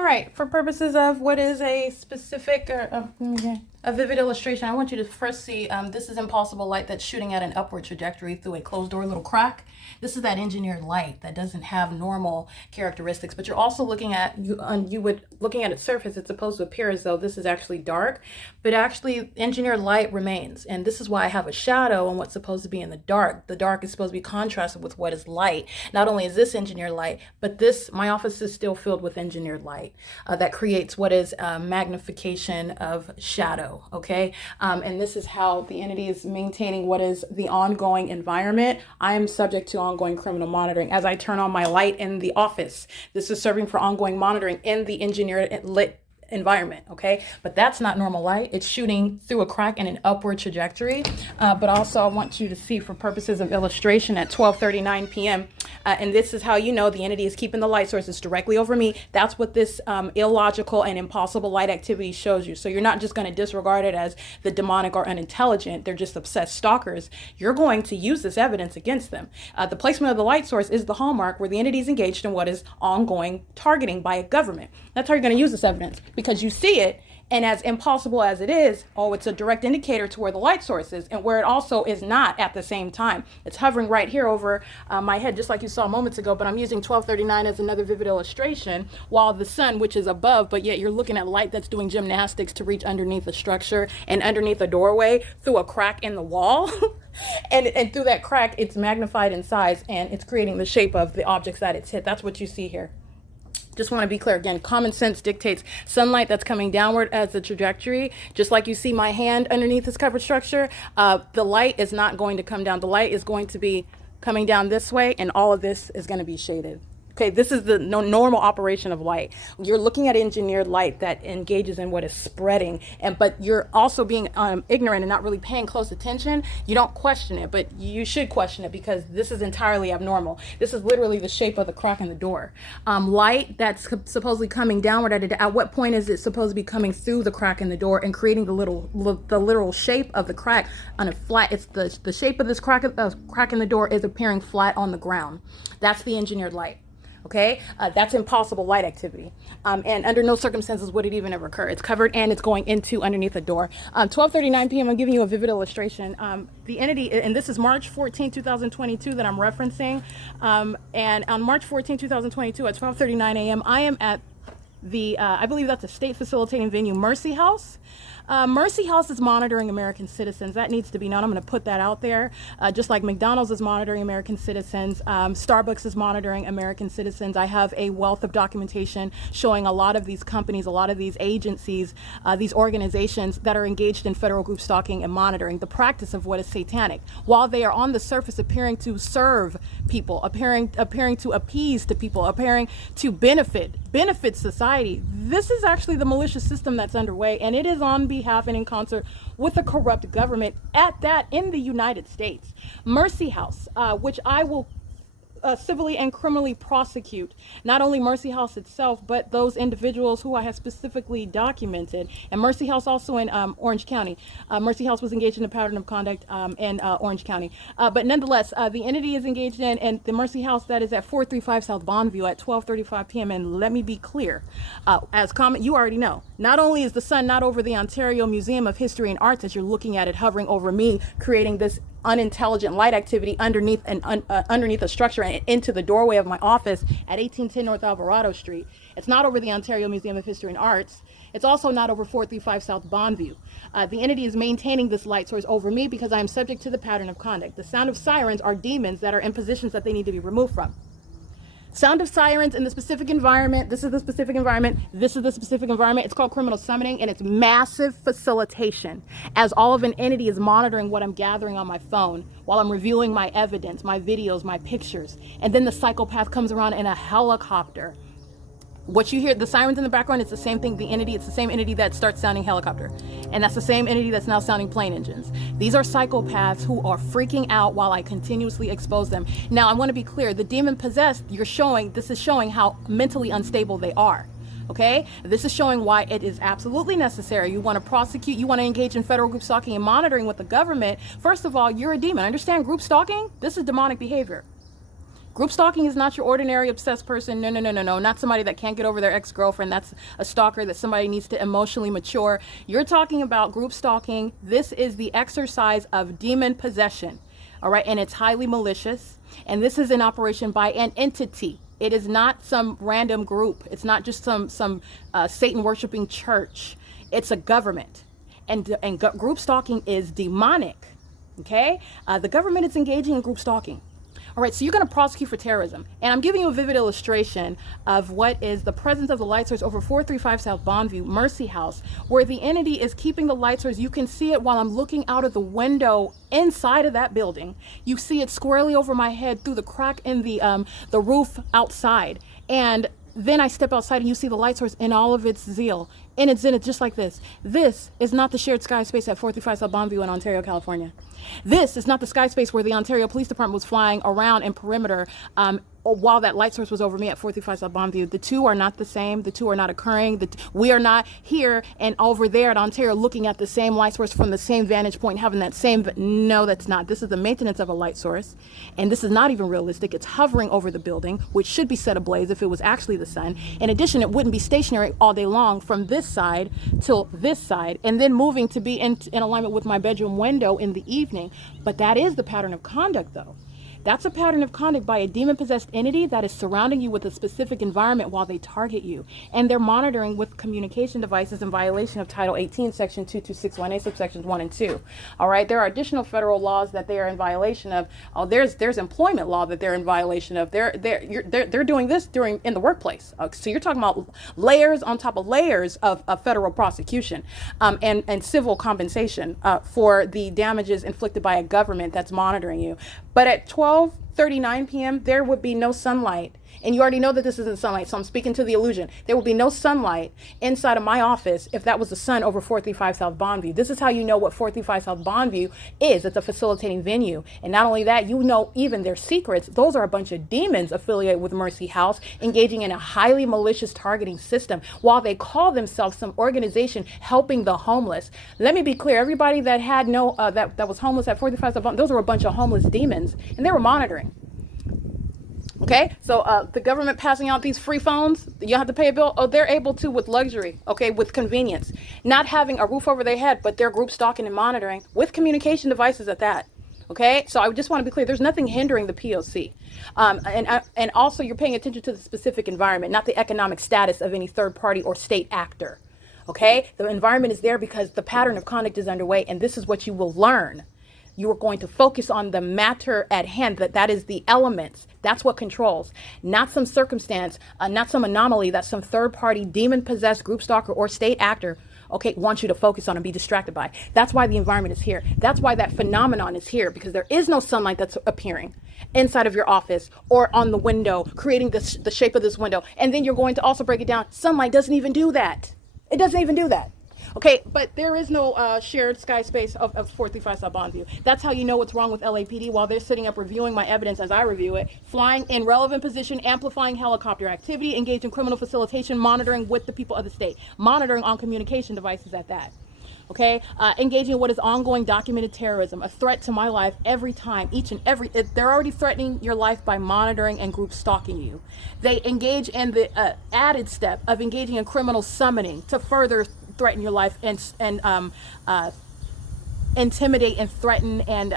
All right, for purposes of what is a specific a vivid illustration, I want you to first see this is impossible light that's shooting at an upward trajectory through a closed door little crack. This is that engineered light that doesn't have normal characteristics, but you're also looking at looking at its surface, it's supposed to appear as though this is actually dark, but actually engineered light remains. And this is why I have a shadow on what's supposed to be in the dark. The dark is supposed to be contrasted with what is light. Not only is this engineered light, but my office is still filled with engineered light that creates what is magnification of shadow. Okay, and this is how the entity is maintaining what is the ongoing environment. I am subject to ongoing criminal monitoring as I turn on my light in the office. This is serving for ongoing monitoring in the engineered lit environment. Okay, but that's not normal light. It's shooting through a crack in an upward trajectory. But also I want you to see, for purposes of illustration, at 12:39 p.m. And this is how you know the entity is keeping the light sources directly over me. That's what this illogical and impossible light activity shows you. So you're not just going to disregard it as the demonic or unintelligent. They're just obsessed stalkers. You're going to use this evidence against them. The placement of the light source is the hallmark where the entity is engaged in what is ongoing targeting by a government. That's how you're going to use this evidence, because you see it, and as impossible as it is, it's a direct indicator to where the light source is, and where it also is not at the same time. It's hovering right here over my head, just like you saw moments ago, but I'm using 12:39 as another vivid illustration, while the sun, which is above, but yet you're looking at light that's doing gymnastics to reach underneath a structure and underneath a doorway through a crack in the wall. and through that crack, it's magnified in size, and it's creating the shape of the objects that it's hit. That's what you see here. Just want to be clear again, common sense dictates sunlight that's coming downward as a trajectory. Just like you see my hand underneath this covered structure, the light is not going to come down. The light is going to be coming down this way, and all of this is going to be shaded. Okay, this is the normal operation of light. You're looking at engineered light that engages in what is spreading, but you're also being ignorant and not really paying close attention. You don't question it, but you should question it, because this is entirely abnormal. This is literally the shape of the crack in the door. Light that's supposedly coming downward at what point is it supposed to be coming through the crack in the door and creating the literal shape of the crack on a flat? It's the shape of this crack in the door is appearing flat on the ground. That's the engineered light. Okay, that's impossible light activity, and under no circumstances would it even ever occur. It's covered and it's going into underneath a door. 12:39 p.m. I'm giving you a vivid illustration. The entity, and this is March 14, 2022 that I'm referencing, and on March 14, 2022 at 12:39 a.m. I am at the I believe that's a state facilitating venue, Mercy House. Mercy House is monitoring American citizens. That needs to be known. I'm going to put that out there. Just like McDonald's is monitoring American citizens, Starbucks is monitoring American citizens. I have a wealth of documentation showing a lot of these companies, a lot of these agencies, these organizations that are engaged in federal group stalking and monitoring, the practice of what is satanic, while they are on the surface appearing to serve people, appearing to appease to people, appearing to benefit society. This is actually the malicious system that's underway, and it is on behalf and in concert with a corrupt government at that in the United States. Mercy House, which I will civilly and criminally prosecute not only Mercy House itself, but those individuals who I have specifically documented. And Mercy House also in Orange County. Mercy House was engaged in a pattern of conduct in Orange County. But nonetheless, the entity is engaged in, and the Mercy House that is at 435 South Bonneview at 12:35 p.m. And let me be clear, as comment, you already know, not only is the sun not over the Ontario Museum of History and Arts as you're looking at it hovering over me, creating this unintelligent light activity underneath a structure and into the doorway of my office at 1810 North Alvarado Street. It's not over the Ontario Museum of History and Arts. It's also not over 435 South Bonneview. The entity is maintaining this light source over me because I am subject to the pattern of conduct. The sound of sirens are demons that are in positions that they need to be removed from. Sound of sirens in the specific environment. This is the specific environment. This is the specific environment. It's called criminal summoning, and it's massive facilitation as all of an entity is monitoring what I'm gathering on my phone while I'm reviewing my evidence, my videos, my pictures. And then the psychopath comes around in a helicopter. What you hear, the sirens in the background, it's the same thing. It's the same entity that starts sounding helicopter. And that's the same entity that's now sounding plane engines. These are psychopaths who are freaking out while I continuously expose them. Now, I want to be clear. The demon possessed, this is showing how mentally unstable they are. Okay, this is showing why it is absolutely necessary. You want to prosecute, you want to engage in federal group stalking and monitoring with the government. First of all, you're a demon. Understand group stalking? This is demonic behavior. Group stalking is not your ordinary obsessed person. No, no, no, no, no. Not somebody that can't get over their ex-girlfriend. That's a stalker, that somebody needs to emotionally mature. You're talking about group stalking. This is the exercise of demon possession. All right. And it's highly malicious. And this is an operation by an entity. It is not some random group. It's not just some Satan worshiping church. It's a government. And group stalking is demonic. Okay. The government is engaging in group stalking. All right, so you're going to prosecute for terrorism. And I'm giving you a vivid illustration of what is the presence of the light source over 435 South Bondview, Mercy House, where the entity is keeping the light source. You can see it while I'm looking out of the window inside of that building. You see it squarely over my head through the crack in the roof outside. And then I step outside and you see the light source in all of its zeal. And it's in it just like this. This is not the shared sky space at 435 South Bondview in Ontario, California. This is not the sky space where the Ontario Police Department was flying around in perimeter while that light source was over me at 435 South Bondview. The two are not the same. The two are not occurring. We are not here and over there at Ontario looking at the same light source from the same vantage point, having that same. No, that's not. This is the maintenance of a light source. And this is not even realistic. It's hovering over the building, which should be set ablaze if it was actually the sun. In addition, it wouldn't be stationary all day long from this side till this side, and then moving to be in alignment with my bedroom window in the evening. But that is the pattern of conduct, though. That's a pattern of conduct by a demon-possessed entity that is surrounding you with a specific environment while they target you. And they're monitoring with communication devices in violation of Title 18, Section 22618, subsections 1 and 2. All right, there are additional federal laws that they are in violation of. Oh, there's employment law that they're in violation of. They're doing this in the workplace. So you're talking about layers on top of layers of federal prosecution and civil compensation for the damages inflicted by a government that's monitoring you. But at 12:39 p.m., there would be no sunlight. And you already know that this isn't sunlight, so I'm speaking to the illusion. There will be no sunlight inside of my office if that was the sun over 435 South Bondview. This is how you know what 435 South Bondview is. It's a facilitating venue. And not only that, you know even their secrets. Those are a bunch of demons affiliated with Mercy House, engaging in a highly malicious targeting system while they call themselves some organization helping the homeless. Let me be clear. Everybody that had that was homeless at 435 South Bondview, those were a bunch of homeless demons, and they were monitoring. Okay, so the government passing out these free phones, you have to pay a bill. Oh, they're able to with luxury, okay, with convenience. Not having a roof over their head, but they're group stalking and monitoring with communication devices at that. Okay, so I just want to be clear, there's nothing hindering the P.O.C. And also you're paying attention to the specific environment, not the economic status of any third party or state actor. Okay, the environment is there because the pattern of conduct is underway, and this is what you will learn. You are going to focus on the matter at hand, that is the elements. That's what controls, not some circumstance, not some anomaly that some third party demon possessed group stalker or state actor, okay, wants you to focus on and be distracted by. That's why the environment is here. That's why that phenomenon is here, because there is no sunlight that's appearing inside of your office or on the window, creating the shape of this window. And then you're going to also break it down. Sunlight doesn't even do that. It doesn't even do that. Okay, but there is no shared sky space of 435 South Bondview. That's how you know what's wrong with LAPD while they're sitting up reviewing my evidence as I review it, flying in relevant position, amplifying helicopter activity, engaged in criminal facilitation, monitoring with the people of the state, monitoring on communication devices at that. Okay, engaging in what is ongoing documented terrorism, a threat to my life every time, each and every, they're already threatening your life by monitoring and group stalking you. They engage in the added step of engaging in criminal summoning to further threaten your life and intimidate and threaten and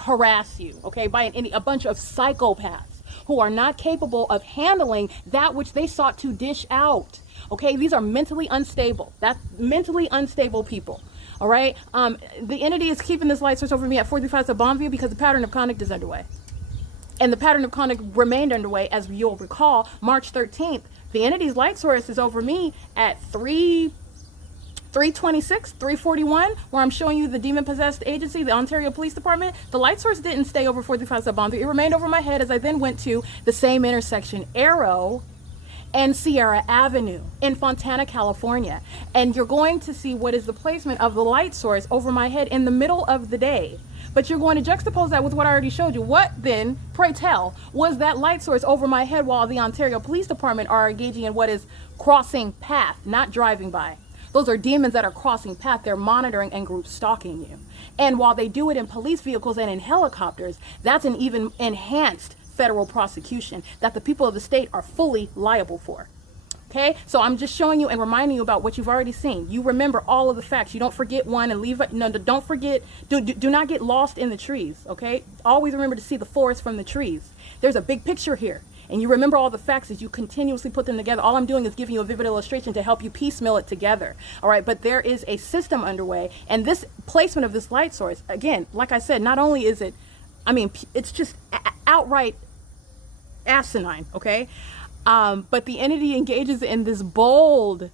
harass you, okay, by a bunch of psychopaths who are not capable of handling that which they sought to dish out. Okay, these are mentally unstable. That's mentally unstable people. All right. The entity is keeping this light source over me at 435 South Bondview because the pattern of conduct is underway. And the pattern of conduct remained underway, as you'll recall, March 13th. The entity's light source is over me at 326, 341, where I'm showing you the demon-possessed agency, the Ontario Police Department. The light source didn't stay over 435 South Bondview. It remained over my head as I then went to the same intersection, Arrow and Sierra Avenue in Fontana, California. And you're going to see what is the placement of the light source over my head in the middle of the day. But you're going to juxtapose that with what I already showed you. What then, pray tell, was that light source over my head while the Ontario Police Department are engaging in what is crossing path, not driving by? Those are demons that are crossing path. They're monitoring and group stalking you. And while they do it in police vehicles and in helicopters, that's an even enhanced federal prosecution that the people of the state are fully liable for. Okay, so I'm just showing you and reminding you about what you've already seen. You remember all of the facts. You don't forget one and leave it. No, don't forget. Do not get lost in the trees. Okay, always remember to see the forest from the trees. There's a big picture here, and you remember all the facts as you continuously put them together. All I'm doing is giving you a vivid illustration to help you piecemeal it together. All right, but there is a system underway, and this placement of this light source, again, like I said, not only is it, I mean, it's just outright asinine. Okay. But the entity engages in this bold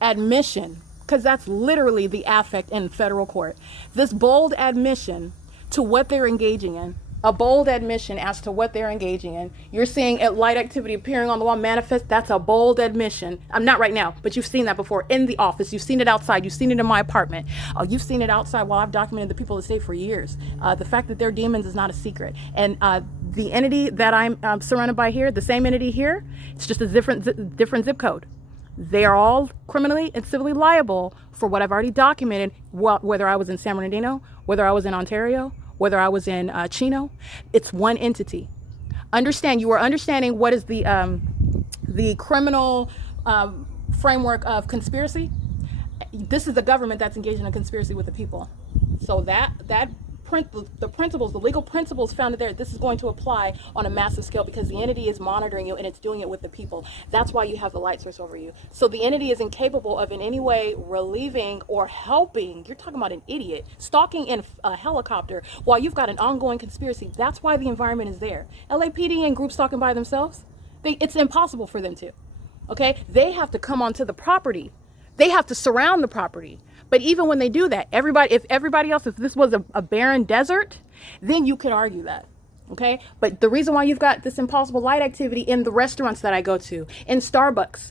admission, because that's literally the affect in federal court, this bold admission to what they're engaging in, a bold admission as to what they're engaging in. You're seeing light activity appearing on the wall manifest. That's a bold admission. I'm not right now, but you've seen that before in the office. You've seen it outside. You've seen it in my apartment. You've seen it outside while I've documented the people of the state for years. The fact that they're demons is not a secret. And the entity that I'm surrounded by here, the same entity here, it's just a different zip code. They are all criminally and civilly liable for what I've already documented, whether I was in San Bernardino, whether I was in Ontario, whether I was in Chino. It's one entity. Understand, you are understanding what is the criminal framework of conspiracy. This is the government that's engaged in a conspiracy with the people. So the principles, the legal principles founded there, this is going to apply on a massive scale because the entity is monitoring you and it's doing it with the people. That's why you have the light source over you. So the entity is incapable of in any way relieving or helping. You're talking about an idiot stalking in a helicopter while you've got an ongoing conspiracy. That's why the environment is there. LAPD and groups stalking by themselves, it's impossible for them to. Okay, they have to come onto the property. They have to surround the property. But even when they do that, if this was a barren desert, then you could argue that. Okay. But the reason why you've got this impossible light activity in the restaurants that I go to, in Starbucks,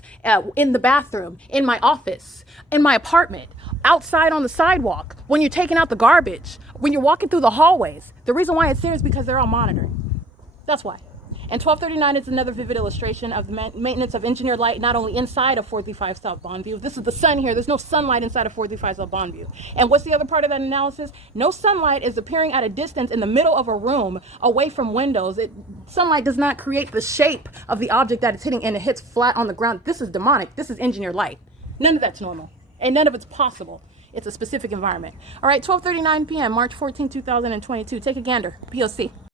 in the bathroom, in my office, in my apartment, outside on the sidewalk, when you're taking out the garbage, when you're walking through the hallways, the reason why it's there is because they're all monitoring. That's why. And 1239 is another vivid illustration of the maintenance of engineered light, not only inside of 435 South Bonneview. This is the sun here. There's no sunlight inside of 435 South Bonneview. And what's the other part of that analysis? No sunlight is appearing at a distance in the middle of a room away from windows. Sunlight does not create the shape of the object that it's hitting and it hits flat on the ground. This is demonic. This is engineered light. None of that's normal. And none of it's possible. It's a specific environment. All right, 12:39 p.m., March 14, 2022. Take a gander. P.O.C.